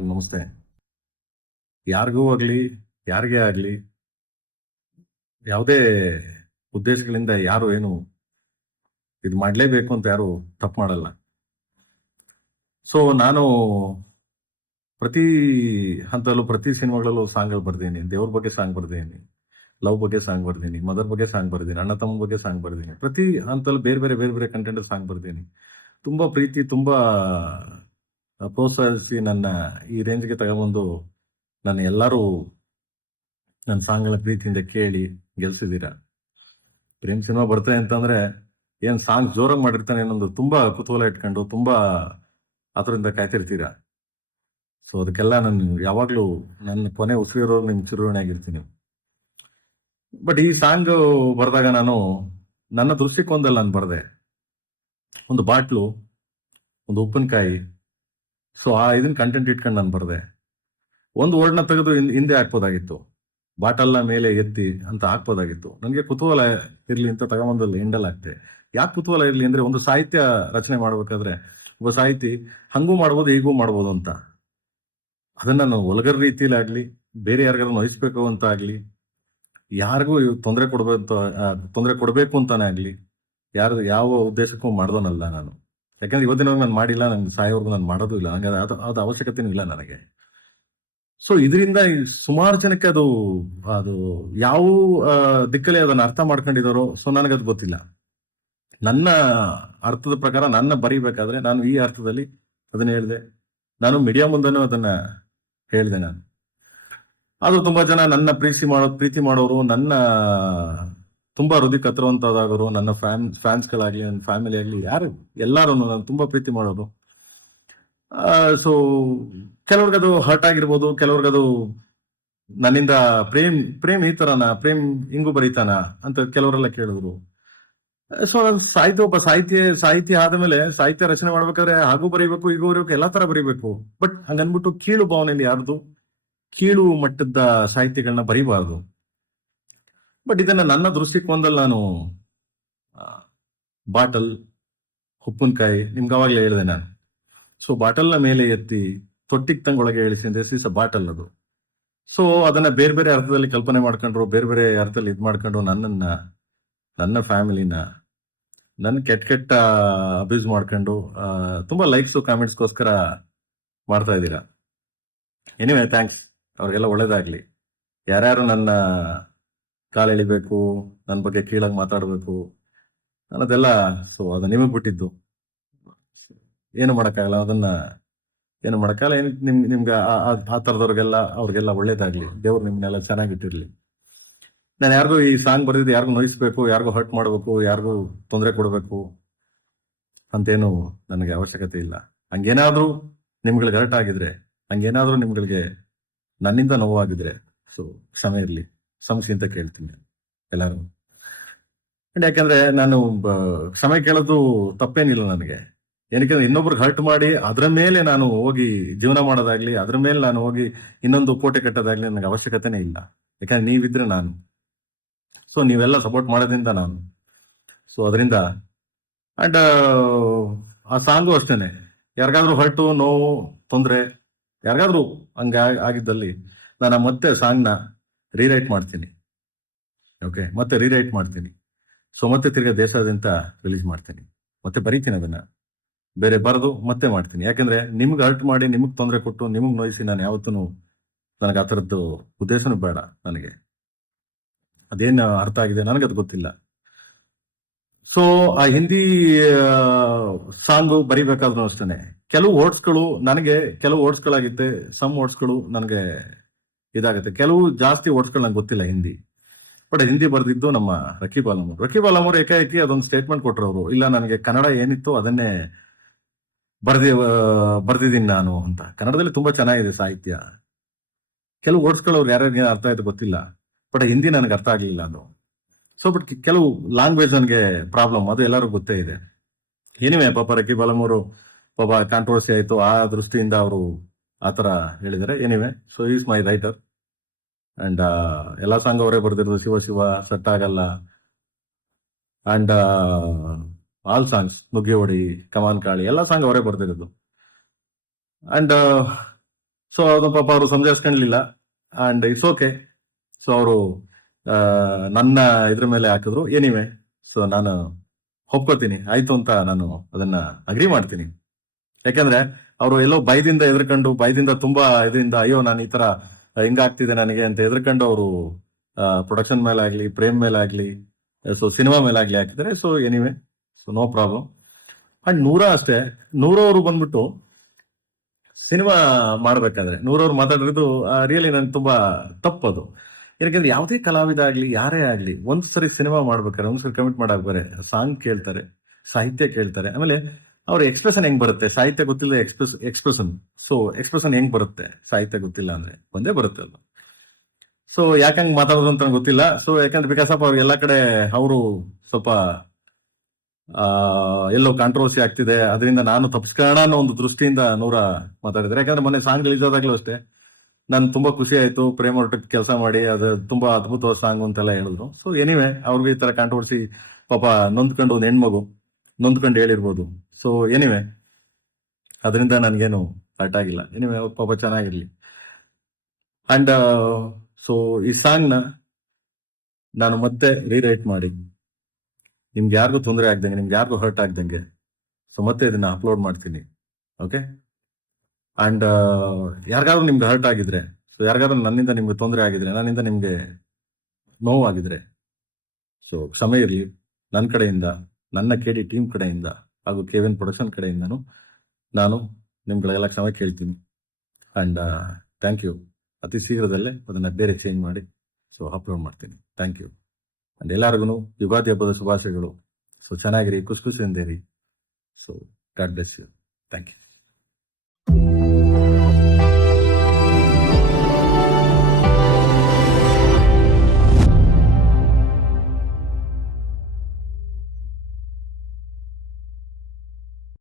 ಎಲ್ಲರಿಗೂ ನಮಸ್ತೆ. ಯಾರಿಗೂ ಆಗಲಿ, ಯಾರಿಗೇ ಆಗಲಿ, ಯಾವುದೇ ಉದ್ದೇಶಗಳಿಂದ ಯಾರು ಏನು ಇದು ಮಾಡಲೇಬೇಕು ಅಂತ ಯಾರು ತಪ್ಪು ಮಾಡಲ್ಲ. ಸೊ ನಾನು ಪ್ರತಿ ಹಂತದಲ್ಲೂ, ಪ್ರತಿ ಸಿನಿಮಾಗಳಲ್ಲೂ ಸಾಂಗ್ಗಳು ಬರ್ದೀನಿ. ದೇವ್ರ ಬಗ್ಗೆ ಸಾಂಗ್ ಬರ್ದೀನಿ, ಲವ್ ಬಗ್ಗೆ ಸಾಂಗ್ ಬರ್ದೀನಿ, ಮದರ್ ಬಗ್ಗೆ ಸಾಂಗ್ ಬರ್ದೀನಿ, ಅಣ್ಣ ತಮ್ಮ ಬಗ್ಗೆ ಸಾಂಗ್ ಬರ್ದೀನಿ. ಪ್ರತಿ ಹಂತದಲ್ಲೂ ಬೇರೆ ಬೇರೆ ಬೇರೆ ಬೇರೆ ಕಂಟೆಂಟ್ ಸಾಂಗ್ ಬರ್ದೀನಿ. ತುಂಬಾ ಪ್ರೀತಿ, ತುಂಬಾ ಪ್ರೋತ್ಸಾಹಿಸಿ ನನ್ನ ಈ ರೇಂಜ್ಗೆ ತಗೊಂಬಂದು ನನ್ನ ಎಲ್ಲರೂ ನನ್ನ ಸಾಂಗ್ಗಳ ಪ್ರೀತಿಯಿಂದ ಕೇಳಿ ಗೆಲ್ಸಿದ್ದೀರಾ. ಪ್ರೇಮ್ ಸಿನಿಮಾ ಬರ್ತದೆ ಅಂತಂದ್ರೆ ಏನ್ ಸಾಂಗ್ ಜೋರಾಗಿ ಮಾಡಿರ್ತಾನೆ ಅನ್ನೋದು ತುಂಬಾ ಕುತೂಹಲ ಇಟ್ಕೊಂಡು ತುಂಬಾ ಅದರಿಂದ ಕಾಯ್ತಿರ್ತೀರಾ. ಸೊ ಅದಕ್ಕೆಲ್ಲ ನಾನು ಯಾವಾಗ್ಲೂ ನನ್ನ ಕೊನೆ ಉಸಿರಿರೋ ನಿಮ್ ಚಿರುಣೆ ಆಗಿರ್ತೀನಿ. ಬಟ್ ಈ ಸಾಂಗ್ ಬರೆದಾಗ ನಾನು ನನ್ನ ದೃಷ್ಟಿಕೋನದಲ್ಲಿ ನಾನು ಬರ್ದೆ. ಒಂದು ಬಾಟ್ಲು, ಒಂದು ಉಪ್ಪಿನಕಾಯಿ, ಸೊ ಆ ಇದನ್ನ ಕಂಟೆಂಟ್ ಇಟ್ಕೊಂಡು ನಾನು ಬರ್ದೆ. ಒಂದು ವರ್ಡ್ನ ತೆಗೆದು ಹಿಂದೆ ಹಾಕ್ಬೋದಾಗಿತ್ತು, ಬಾಟಲ್ನ ಮೇಲೆ ಎತ್ತಿ ಅಂತ ಹಾಕ್ಬೋದಾಗಿತ್ತು. ನನಗೆ ಕುತೂಹಲ ಇರ್ಲಿ ಅಂತ ತಗೊಂಬಂದಲ್ಲಿ ಎಂಡಲ್ ಆಗ್ತೆ. ಯಾಕೆ ಕುತೂಹಲ ಇರ್ಲಿ ಅಂದ್ರೆ, ಒಂದು ಸಾಹಿತ್ಯ ರಚನೆ ಮಾಡ್ಬೇಕಾದ್ರೆ ಒಬ್ಬ ಸಾಹಿತಿ ಹಂಗೂ ಮಾಡ್ಬೋದು, ಹೀಗೂ ಮಾಡ್ಬೋದು ಅಂತ. ಅದನ್ನ ನಾನು ಒಲಗರ ರೀತಿಯಲ್ಲಿ ಆಗ್ಲಿ, ಬೇರೆ ಯಾರಿಗಾರು ನೋಯಿಸ್ಬೇಕು ಅಂತ ಆಗ್ಲಿ, ಯಾರಿಗೂ ತೊಂದರೆ ಕೊಡಬೇಕು ಅಂತಾನೆ ಆಗ್ಲಿ, ಯಾವ ಉದ್ದೇಶಕ್ಕೂ ಮಾಡ್ದೋನಲ್ಲ ನಾನು. ಯಾಕಂದ್ರೆ ಇವತ್ತಿನವರೆಗೂ ನಾನು ಮಾಡಿಲ್ಲ, ನಂಗೆ ಸಾಯೋವರೆಗೂ ನಾನು ಮಾಡೋದು ಇಲ್ಲ. ನಂಗೆ ಅದು ಅವಶ್ಯಕತೆನೂ ಇಲ್ಲ ನನಗೆ. ಸೊ ಇದರಿಂದ ಸುಮಾರು ಜನಕ್ಕೆ ಅದು ಅದು ಯಾವ ದಿಕ್ಕಲ್ಲಿ ಅದನ್ನ ಅರ್ಥ ಮಾಡ್ಕೊಂಡಿದಾರೋ, ಸೊ ನನಗದು ಗೊತ್ತಿಲ್ಲ. ನನ್ನ ಅರ್ಥದ ಪ್ರಕಾರ ನನ್ನ ಬರಿಬೇಕಾದ್ರೆ ನಾನು ಈ ಅರ್ಥದಲ್ಲಿ ಅದನ್ನ ಹೇಳಿದೆ. ನಾನು ಮೀಡಿಯಾ ಮುಂದೆನೂ ಅದನ್ನ ಹೇಳಿದೆ. ನಾನು ಅದು ತುಂಬಾ ಜನ ನನ್ನ ಪ್ರೀತಿ ಮಾಡೋರು, ನನ್ನ ತುಂಬಾ ಹೃದಯ ಕತ್ತರುವಂತದಾಗೋರು, ನನ್ನ ಫ್ಯಾನ್ಸ್ಗಳಾಗ್ಲಿ, ನನ್ನ ಫ್ಯಾಮಿಲಿ ಆಗ್ಲಿ, ಯಾರು ಎಲ್ಲಾರು ನಾನು ತುಂಬಾ ಪ್ರೀತಿ ಮಾಡೋರು. ಸೊ ಕೆಲವ್ರಿಗದು ಹರ್ಟ್ ಆಗಿರ್ಬೋದು, ಕೆಲವ್ರಿಗದು ನನ್ನಿಂದ ಪ್ರೇಮ್ ಈ ತರನ, ಪ್ರೇಮ್ ಹಿಂಗೂ ಬರೀತಾನ ಅಂತ ಕೆಲವರೆಲ್ಲ ಕೇಳಿದ್ರು. ಸೊ ಒಬ್ಬ ಸಾಹಿತಿ ಆದ್ಮೇಲೆ ಸಾಹಿತ್ಯ ರಚನೆ ಮಾಡ್ಬೇಕಾದ್ರೆ ಹಾಗೂ ಬರೀಬೇಕು, ಹೀಗೂ ಬರೀಬೇಕು, ಎಲ್ಲಾ ತರ ಬರೀಬೇಕು. ಬಟ್ ಹಂಗನ್ಬಿಟ್ಟು ಕೀಳು ಭಾವನೆಯಲ್ಲಿ ಯಾರ್ದು ಕೀಳು ಮಟ್ಟದ ಸಾಹಿತ್ಯಗಳನ್ನ ಬರೀಬಾರ್ದು. ಬಟ್ ಇದನ್ನ ನನ್ನ ದೃಷ್ಟಿಕೋನದಲ್ಲಿ ನಾನು ಬಾಟಲ್, ಉಪ್ಪಿನಕಾಯಿ ನಿಮ್ಗೆ ಅವಾಗಲೇ ಹೇಳಿದೆ ನಾನು. ಸೊ ಬಾಟಲ್ನ ಮೇಲೆ ಎತ್ತಿ ತೊಟ್ಟಿಗೆ ತಂಗೊಳಗೆ ಇಳಿಸಿ ದಿಸ್ ಇಸ್ ಅ ಬಾಟಲ್ ಅದು. ಸೊ ಅದನ್ನ ಬೇರೆ ಬೇರೆ ಅರ್ಥದಲ್ಲಿ ಕಲ್ಪನೆ ಮಾಡ್ಕೊಂಡ್ರು, ಬೇರೆ ಬೇರೆ ಅರ್ಥದಲ್ಲಿ ಇದು ಮಾಡ್ಕೊಂಡು ನನ್ನ ಫ್ಯಾಮಿಲಿನ ನನ್ನ ಕೆಟ್ಟ ಅಬ್ಯೂಸ್ ಮಾಡ್ಕೊಂಡು ತುಂಬಾ ಲೈಕ್ಸ್ ಕಾಮೆಂಟ್ಸ್ಗೋಸ್ಕರ ಮಾಡ್ತಾ ಇದ್ದೀರಾ. ಎನಿವೆ ಥ್ಯಾಂಕ್ಸ್, ಅವ್ರಿಗೆಲ್ಲ ಒಳ್ಳೇದಾಗ್ಲಿ. ಯಾರ್ಯಾರು ನನ್ನ ಕಾಲು ಎಳಿಬೇಕು, ನನ್ನ ಬಗ್ಗೆ ಕೀಳಾಗಿ ಮಾತಾಡಬೇಕು ಅನ್ನೋದೆಲ್ಲ, ಸೊ ಅದು ನಿಮಗೆ ಬಿಟ್ಟಿದ್ದು. ಏನು ಮಾಡೋಕ್ಕಾಗಲ್ಲ, ಅದನ್ನ ಏನು ಮಾಡೋಕ್ಕಾಗಲ್ಲ. ನಿಮ್ಗೆ ಆ ಥರದವ್ರಿಗೆಲ್ಲ ಅವ್ರಿಗೆಲ್ಲ ಒಳ್ಳೇದಾಗ್ಲಿ, ದೇವ್ರು ನಿಮ್ನೆಲ್ಲ ಚೆನ್ನಾಗಿಟ್ಟಿರ್ಲಿ. ನಾನು ಯಾರಿಗೂ ಈ ಸಾಂಗ್ ಬರೆದಿದ್ದು ಯಾರಿಗೂ ನೋಯಿಸ್ಬೇಕು, ಯಾರಿಗೂ ಹರ್ಟ್ ಮಾಡಬೇಕು, ಯಾರಿಗೂ ತೊಂದರೆ ಕೊಡಬೇಕು ಅಂತೇನು ನನಗೆ ಅವಶ್ಯಕತೆ ಇಲ್ಲ. ಹಂಗೇನಾದ್ರೂ ನಿಮ್ಗಳಿಗೆ ಹರ್ಟ್ ಆಗಿದ್ರೆ, ಹಂಗೇನಾದ್ರೂ ನಿಮ್ಗಳಿಗೆ ನನ್ನಿಂದ ನೋವಾಗಿದ್ರೆ, ಸೊ ಕ್ಷಮೆ ಇರಲಿ, ಕ್ಷಮಿಸಿ ಅಂತ ಕೇಳ್ತೀನಿ ಎಲ್ಲರೂ. ಯಾಕಂದ್ರೆ ನಾನು ಕ್ಷಮೆ ಕೇಳೋದು ತಪ್ಪೇನಿಲ್ಲ ನನಗೆ. ಏನಕ್ಕೆ ಇನ್ನೊಬ್ರಿಗೆ ಹರ್ಟ್ ಮಾಡಿ ಅದ್ರ ಮೇಲೆ ನಾನು ಹೋಗಿ ಜೀವನ ಮಾಡೋದಾಗ್ಲಿ, ಅದ್ರ ಮೇಲೆ ನಾನು ಹೋಗಿ ಇನ್ನೊಂದು ಕೋಟೆ ಕಟ್ಟೋದಾಗ್ಲಿ ನನಗೆ ಅವಶ್ಯಕತೆನೇ ಇಲ್ಲ. ಯಾಕಂದ್ರೆ ನೀವಿದ್ರೆ ನಾನು, ಸೊ ನೀವೆಲ್ಲ ಸಪೋರ್ಟ್ ಮಾಡೋದ್ರಿಂದ ನಾನು, ಸೊ ಅದರಿಂದ ಅಂಡ್ ಆ ಸಾಂಗು ಅಷ್ಟೇನೆ. ಯಾರಿಗಾದ್ರೂ ಹರ್ಟು, ನೋವು, ತೊಂದರೆ ಯಾರಿಗಾದ್ರೂ ಹಂಗ ಆಗಿದ್ದಲ್ಲಿ ನಾನು ಮತ್ತೆ ಸಾಂಗ್ನ ರೀರೈಟ್ ಮಾಡ್ತೀನಿ. ಓಕೆ, ಮತ್ತೆ ರೀರೈಟ್ ಮಾಡ್ತೀನಿ. ಸೊ ಮತ್ತೆ ತಿರ್ಗಾ ದೇಶಾದ್ಯಂತ ರಿಲೀಸ್ ಮಾಡ್ತೀನಿ, ಮತ್ತೆ ಬರೀತೀನಿ ಅದನ್ನ ಬೇರೆ ಬರೆದು ಮತ್ತೆ ಮಾಡ್ತೀನಿ. ಯಾಕಂದ್ರೆ ನಿಮ್ಗೆ ಹರ್ಟ್ ಮಾಡಿ, ನಿಮಗೆ ತೊಂದರೆ ಕೊಟ್ಟು, ನಿಮಗೆ ನೋಯಿಸಿ ನಾನು ಯಾವತ್ತೂ ನನಗೆ ಆ ಥರದ್ದು ಉದ್ದೇಶನೂ ಬೇಡ. ನನಗೆ ಅದೇನು ಅರ್ಥ ಆಗಿದೆ ನನಗದು ಗೊತ್ತಿಲ್ಲ. ಸೊ ಆ ಹಿಂದಿ ಸಾಂಗು ಬರಿಬೇಕಾದ್ರೂ ಅಷ್ಟೇ ಕೆಲವು ವರ್ಡ್ಸ್ಗಳು ನನಗೆ, ಕೆಲವು ವರ್ಡ್ಸ್ಗಳಾಗಿತ್ತೆ, ಸಮ್ ವರ್ಡ್ಸ್ಗಳು ನನಗೆ ಇದಾಗುತ್ತೆ, ಕೆಲವು ಜಾಸ್ತಿ ವರ್ಡ್ಸ್ಗಳು ನಂಗೆ ಗೊತ್ತಿಲ್ಲ ಹಿಂದಿ. ಬಟ್ ಹಿಂದಿ ಬರ್ದಿದ್ದು ನಮ್ಮ ರಕೀಬ್ ಆಲಮ್ ಅವರು ಏಕಾಏಕಿ ಅದೊಂದು ಸ್ಟೇಟ್ಮೆಂಟ್ ಕೊಟ್ಟರು ಅವರು, ಇಲ್ಲ ನನಗೆ ಕನ್ನಡ ಏನಿತ್ತು ಅದನ್ನೇ ಬರ್ದಿದ್ದೀನಿ ನಾನು ಅಂತ. ಕನ್ನಡದಲ್ಲಿ ತುಂಬಾ ಚೆನ್ನಾಗಿದೆ ಸಾಹಿತ್ಯ. ಕೆಲವು ವರ್ಡ್ಸ್ಗಳು ಅವ್ರು ಯಾರ್ಯಾರಿಗೆ ಅರ್ಥ ಆಯ್ತು ಗೊತ್ತಿಲ್ಲ, ಬಟ್ ಹಿಂದಿ ನನಗೆ ಅರ್ಥ ಆಗ್ಲಿಲ್ಲ ಅದು. ಸೊ ಬಟ್ ಕೆಲವು ಲ್ಯಾಂಗ್ವೇಜ್ ನನಗೆ ಪ್ರಾಬ್ಲಮ್, ಅದು ಎಲ್ಲರೂ ಗೊತ್ತೇ ಇದೆ. ಏನಿವೆ ಪಾಪ ರಕೀಬ್ ಆಲಮ್ ಅವರು ಪಾಪ ಕಾಂಟ್ರವರ್ಸಿ ಆಯ್ತು, ಆ ದೃಷ್ಟಿಯಿಂದ ಅವರು ಆತರ ಹೇಳಿದ್ದಾರೆ. Anyway, so is my writer and ಎಲ್ಲಾ ಸಾಂಗ್ ಅವರೇ ಬರ್ದಿರೋದು. ಶಿವ ಸೆಟ್ ಆಗಲ್ಲ ಅಂಡ್ ಆಲ್ ಸಾಂಗ್ಸ್, ನುಗ್ಗಿ ಹೊಡಿ, ಕಮಾನ್ ಕಾಳಿ, ಎಲ್ಲ ಸಾಂಗ್ ಅವರೇ ಬರ್ದಿರೋದು. ಅಂಡ್ ಸೊ ಅದು ಪಾಪ ಅವರು ಸಂಜಾಯಿಸ್ಕೊಂಡ್ಲಿಲ್ಲ ಅಂಡ್ ಇಟ್ಸ್ ಓಕೆ. ಸೊ ಅವರು ನನ್ನ ಇದ್ರ ಮೇಲೆ ಹಾಕಿದ್ರು. ಎನಿವೆ, ಸೊ ನಾನು ಒಪ್ಕೋತೀನಿ, ಆಯ್ತು ಅಂತ ನಾನು ಅದನ್ನ ಅಗ್ರಿ ಮಾಡ್ತೀನಿ. ಯಾಕಂದ್ರೆ ಅವರು ಎಲ್ಲೋ ಭಯದಿಂದ ತುಂಬಾ ಇದರಿಂದ ಅಯ್ಯೋ ನಾನು ಈ ತರ ಹಿಂಗಾಗ್ತಿದೆ ನನಗೆ ಅಂತ ಎದ್ರಕೊಂಡು ಅವರು ಪ್ರೊಡಕ್ಷನ್ ಮೇಲೆ ಆಗ್ಲಿ, ಪ್ರೇಮ್ ಮೇಲೆ ಆಗ್ಲಿ, ಸೊ ಸಿನಿಮಾ ಮೇಲೆ ಆಗ್ಲಿ ಹಾಕಿದ್ದಾರೆ. So anyway, so no problem. And ನೂರ ಅಷ್ಟೇ, ನೂರವರು ಬಂದ್ಬಿಟ್ಟು ಸಿನಿಮಾ ಮಾಡ್ಬೇಕಾದ್ರೆ ನೂರವ್ರು ಮಾತಾಡಿರೋದು ರಿಯಲಿ ನನ್ಗೆ ತುಂಬಾ ತಪ್ಪದು. ಯಾಕಂದ್ರೆ ಯಾವುದೇ ಕಲಾವಿದ ಆಗ್ಲಿ, ಯಾರೇ ಆಗ್ಲಿ, ಒಂದ್ಸರಿ ಸಿನಿಮಾ ಮಾಡ್ಬೇಕಾದ್ರೆ, ಒಂದ್ಸರಿ ಕಮಿಟ್ ಮಾಡಾಕ್ಬಾರೆ ಸಾಂಗ್ ಕೇಳ್ತಾರೆ, ಸಾಹಿತ್ಯ ಕೇಳ್ತಾರೆ, ಆಮೇಲೆ ಅವ್ರ ಎಕ್ಸ್ಪ್ರೆಷನ್ ಹೆಂಗ್ ಬರುತ್ತೆ, ಸಾಹಿತ್ಯ ಗೊತ್ತಿಲ್ಲ ಎಕ್ಸ್ಪ್ರೆಷನ್. ಸೊ ಎಕ್ಸ್ಪ್ರೆಷನ್ ಹೆಂಗ್ ಬರುತ್ತೆ ಸಾಹಿತ್ಯ ಗೊತ್ತಿಲ್ಲ ಅಂದ್ರೆ, ಒಂದೇ ಬರುತ್ತೆ ಅಲ್ವಾ. ಸೊ ಯಾಕಂಗ್ ಮಾತಾಡೋದು ಅಂತ ನಂಗ್ ಗೊತ್ತಿಲ್ಲ. ಸೊ ಯಾಕಂದ್ರೆ ಬಿಕಾಸ್ ಆಫ್ ಅವ್ರು ಎಲ್ಲ ಕಡೆ ಅವರು ಸ್ವಲ್ಪ ಎಲ್ಲೋ ಕಾಂಟ್ರವರ್ಸಿ ಆಗ್ತಿದೆ, ಅದರಿಂದ ನಾನು ತಪ್ಪಿಸ್ಕೋಣ ಅನ್ನೋ ಒಂದು ದೃಷ್ಟಿಯಿಂದ ನೂರ ಮಾತಾಡಿದ್ದಾರೆ. ಯಾಕಂದ್ರೆ ಮೊನ್ನೆ ಸಾಂಗ್ ರಿಲೀಸ್ ಆದಾಗ್ಲೂ ಅಷ್ಟೇ ನನ್ ತುಂಬಾ ಖುಷಿ ಆಯ್ತು, ಪ್ರೇಮ್ ಹೊರಟಕ್ಕೆ ಕೆಲಸ ಮಾಡಿ, ಅದು ತುಂಬಾ ಅದ್ಭುತವಾದ ಸಾಂಗ್ ಅಂತೆಲ್ಲ ಹೇಳಿದ್ರು. ಸೊ ಎನಿವೆ, ಅವ್ರಿಗೆ ಈ ತರ ಕಾಂಟ್ರವರ್ಸಿ ಪಾಪ ನೊಂದ್ಕೊಂಡು, ಒಂದು ಹೆಣ್ಮಗು ನೊಂದ್ಕೊಂಡು ಹೇಳಿರ್ಬೋದು. ಸೊ ಎನಿವೆ, ಅದರಿಂದ ನನ್ಗೇನು ಹರ್ಟ್ ಆಗಿಲ್ಲ. ಎನಿವೆ, ಅವ್ರ ಪಾಪ ಚೆನ್ನಾಗಿರ್ಲಿ. ಅಂಡ್ ಸೊ ಈ ಸಾಂಗ್ ನ ನಾನು ಮತ್ತೆ ರೀರೈಟ್ ಮಾಡಿ, ನಿಮ್ಗೆ ಯಾರಿಗೂ ತೊಂದರೆ ಆಗ್ದಂಗೆ, ನಿಮ್ಗೆ ಯಾರಿಗೂ ಹರ್ಟ್ ಆಗ್ದಂಗೆ, ಸೊ ಮತ್ತೆ ಇದನ್ನ ಅಪ್ಲೋಡ್ ಮಾಡ್ತೀನಿ. ಓಕೆ. ಅಂಡ್ ಯಾರಿಗಾದ್ರೂ ನಿಮ್ಗೆ ಹರ್ಟ್ ಆಗಿದ್ರೆ, ಸೊ ಯಾರಿಗಾದ್ರೂ ನನ್ನಿಂದ ನಿಮ್ಗೆ ತೊಂದರೆ ಆಗಿದ್ರೆ, ನನ್ನಿಂದ ನಿಮ್ಗೆ ನೋವಾಗಿದ್ರೆ, ಸೊ ಕ್ಷಮೆ ಇರಲಿ. ನನ್ನ ಕಡೆಯಿಂದ, ನನ್ನ KD ಟೀಮ್ ಕಡೆಯಿಂದ ಹಾಗೂ KVN ಪ್ರೊಡಕ್ಷನ್ ಕಡೆಯಿಂದನೂ ನಾನು ನಿಮ್ಗಳಿಗೆಲ್ಲ ಕ್ಷಮೆ ಕೇಳ್ತೀನಿ. And thank you. ಅತಿ ಶೀಘ್ರದಲ್ಲೇ ಅದನ್ನ ಬೇರೆ ಚೇಂಜ್ ಮಾಡಿ ಸೊ ಅಪ್ಲೋಡ್ ಮಾಡ್ತೀನಿ. Thank you. ಅಂಡ್ ಎಲ್ಲರಿಗೂ ಯುಗಾದಿ ಹಬ್ಬದ ಶುಭಾಶಯಗಳು. ಸೊ ಚೆನ್ನಾಗಿರಿ, ಖುಷಿಯಿಂದಿರಿ. So God bless you. Thank you.